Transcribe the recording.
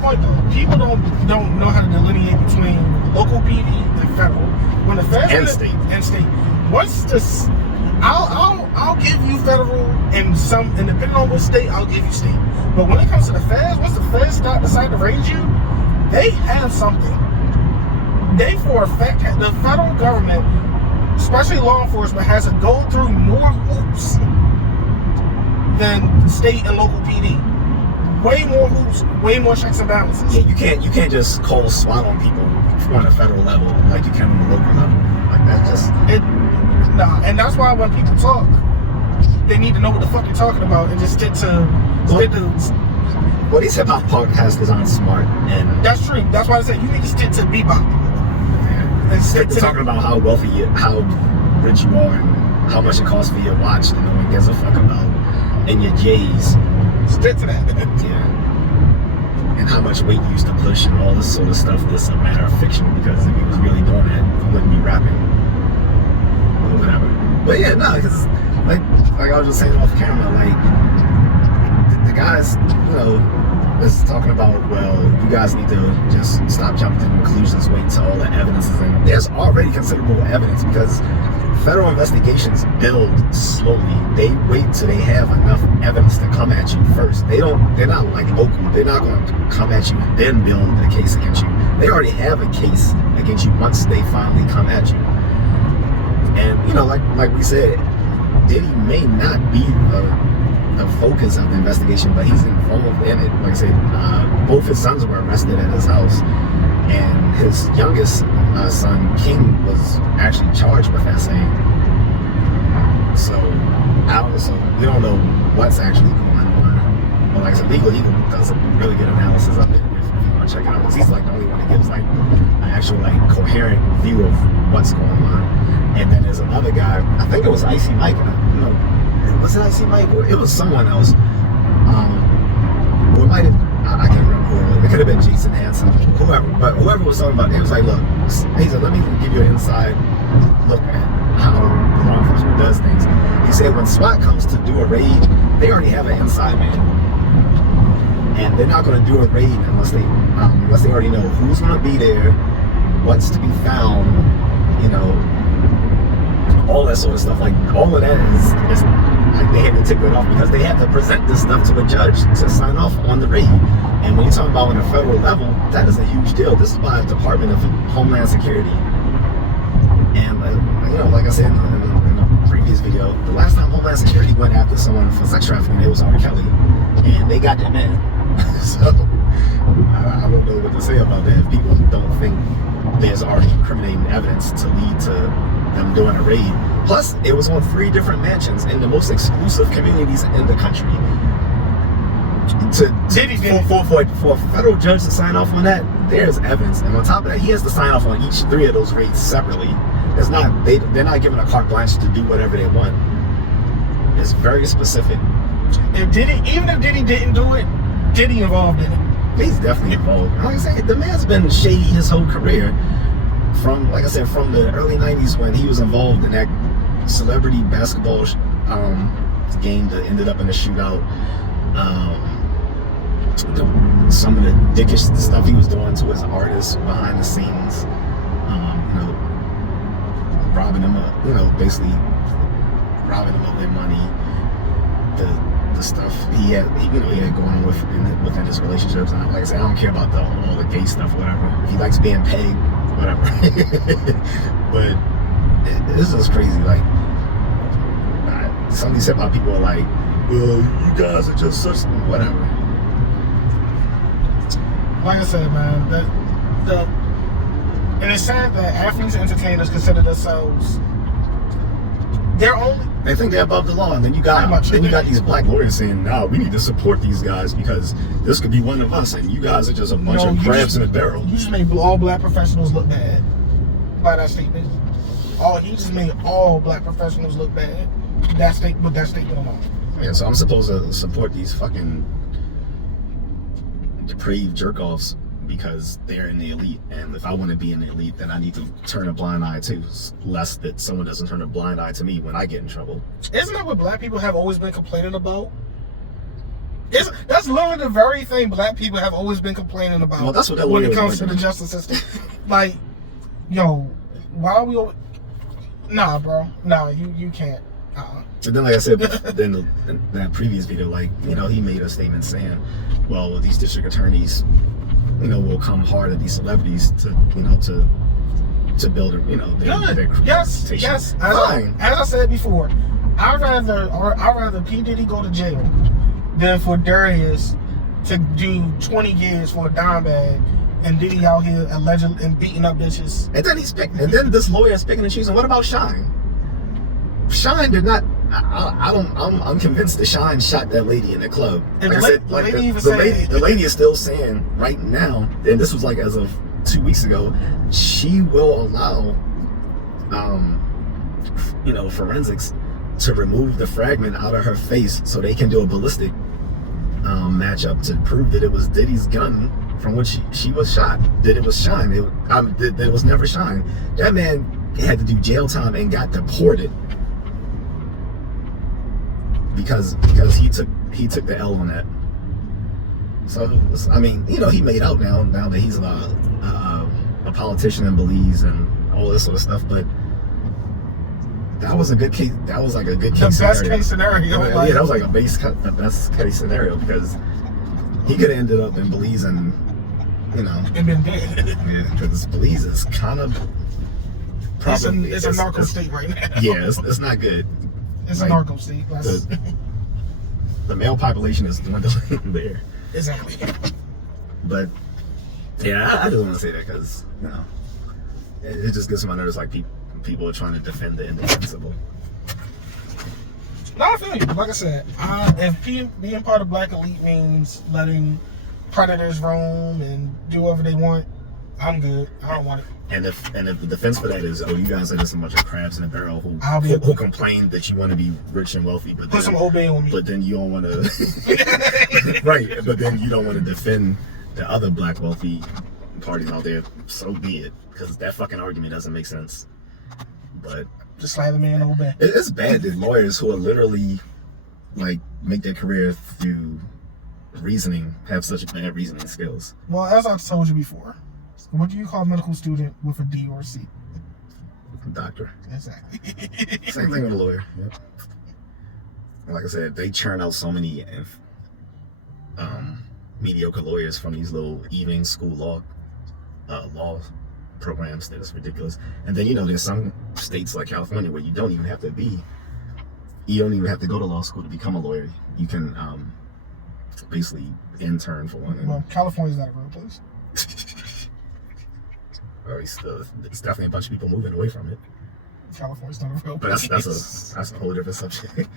point though. People don't know how to delineate between local PD and federal. When the feds and state. Once this, I'll give you federal and depending on what state, I'll give you state. But when it comes to the feds, once the feds decide to raid you, they have something. They for a fact, the federal government, especially law enforcement, has to go through more hoops than state and local PD. Way more hoops, way more checks and balances. Yeah, you can't just call SWAT on people on a federal level like you can on the local level. Like that's just and that's why when people talk, they need to know what the fuck they're talking about and just stick to. Well, these hip hop podcasters aren't smart, and that's true. That's why I said you need to stick to bebop. Yeah. And stick to talking about how wealthy, how rich you are, and how much it costs for your watch that no one gives a fuck about, and your J's. Stick to that. Yeah. And how much weight you used to push and all this sort of stuff. This is a matter of fiction because if he was really doing it, he wouldn't be rapping. Or whatever. But yeah, no, because like I was just saying off camera, like the guys, is talking about, well, you guys need to just stop jumping to conclusions, wait until all the evidence is in. There's already considerable evidence because federal investigations build slowly. They wait till they have enough evidence to come at you first. They're not like local. They're not going to come at you and then build a case against you. They already have a case against you once they finally come at you. And like we said, Diddy may not be the focus of the investigation, but he's involved in it. Like I said, both his sons were arrested at his house, and his youngest son, King, was actually charged with SA. So we don't know what's actually going on. But like I said, Legal Eagle does a really good analysis of it if you want to check it out, because he's like the only one that gives like an actual like coherent view of what's going on. And then there's another guy, I think it was Icy Mike. Was it Icy Mike or it was someone else? Or it might have, I can't remember who. It could have been Jason Hansen, whoever was talking about it. He was like, look, he said, let me give you an inside look at how law enforcement does things. He said when SWAT comes to do a raid, they already have an inside man, and they're not going to do a raid unless they already know who's going to be there, what's to be found, all that sort of stuff. Like all of that is like they have to tick it off because they have to present this stuff to a judge to sign off on the raid. And when you're talking about on a federal level, that is a huge deal. This is by the Department of Homeland Security. And like I said in the previous video, the last time Homeland Security went after someone for sex trafficking, it was R. Kelly, and they got them in. So I don't know what to say about that. If people don't think there's already incriminating evidence to lead to them doing a raid. Plus, it was on 3 different mansions in the most exclusive communities in the country. For a federal judge to sign off on that, there's evidence. And on top of that, he has to sign off on each 3 of those raids separately. They're not given a carte blanche to do whatever they want. It's very specific. Even if Diddy didn't do it, Diddy involved in it. He's definitely involved. Like I said, the man's been shady his whole career. From the early 90s when he was involved in that celebrity basketball game that ended up in a shootout. Some of the dickish stuff he was doing to his artists behind the scenes. Robbing them up, basically robbing them of their money. The stuff he had going on within his relationships. And like I said, I don't care about all the gay stuff, whatever. If he likes being paid, whatever. But this is crazy. Like some of these hip hop people are like, well, you guys are just such whatever. Like I said, man, and it's sad that athletes and entertainers consider themselves they think they're above the law, and then you got these black lawyers saying, "No, we need to support these guys because this could be one of us, and you guys are just a bunch of crabs in a barrel." You just made all black professionals look bad by that statement. He just made all black professionals look bad. That statement alone. Yeah, so I'm supposed to support these fucking depraved jerk-offs because they're in the elite, and if I want to be in the elite, then I need to turn a blind eye too, lest that someone doesn't turn a blind eye to me when I get in trouble. Isn't that what black people have always been complaining about? That's literally the very thing black people have always been complaining about. Well, that's what that when it was comes to like. the justice system. Like, yo, why are we? Nah, bro. Nah, you can't. And then, like I said, then in that previous video, like, you know, he made a statement saying, well, these district attorneys, you know, will come hard at these celebrities to, you know, to build, you know, their yes. As I said before, I'd rather P. Diddy go to jail than for Darius to do 20 years for a dime bag and Diddy out here allegedly and beating up bitches. And then then this lawyer is picking and choosing. What about Shine? Shine did not. I'm convinced that Shine shot that lady in the club. And like I said, like the lady is still saying right now, and this was like as of 2 weeks ago, she will allow, you know, forensics to remove the fragment out of her face so they can do a ballistic matchup to prove that it was Diddy's gun from which she was shot. That it was Shine. That it was never Shine. That man had to do jail time and got deported. Because he took the L on that. So I mean, you know, he made out now that he's a politician in Belize and all this sort of stuff. But that was a good case. That was like a good case. The best case scenario. Yeah, that was like the best case scenario because he could have ended up in Belize and, you know, and been dead. Yeah, because Belize is kind of probably it's a narco state right now. Yeah, it's not good. It's a narco state. The male population is dwindling there. Exactly. But yeah, I just want to say that because, you know, it just gets on my nerves. Like people are trying to defend the indefensible. No, I feel you. Like I said, if being part of Black Elite means letting predators roam and do whatever they want, I'm good. I don't want it. And if the defense for that is, oh, you guys are just a bunch of crabs in a barrel who complain that you want to be rich and wealthy, but put some obey on me. But then you don't want to, right? But then you don't want to defend the other black wealthy parties out there. So be it, because that fucking argument doesn't make sense. But just slap the man obey. It's bad that lawyers who are literally like make their career through reasoning have such bad reasoning skills. Well, as I've told you before. What do you call a medical student with a D or a C? Doctor. Exactly. Same thing with a lawyer. Yep. Like I said, they churn out so many mediocre lawyers from these little evening school law programs that is ridiculous. And then, you know, there's some states like California where you don't even have to go to law school to become a lawyer. You can basically intern for one. Well, California's not a real place. Or it's definitely a bunch of people moving away from it. California's not a real place. But that's a whole different subject.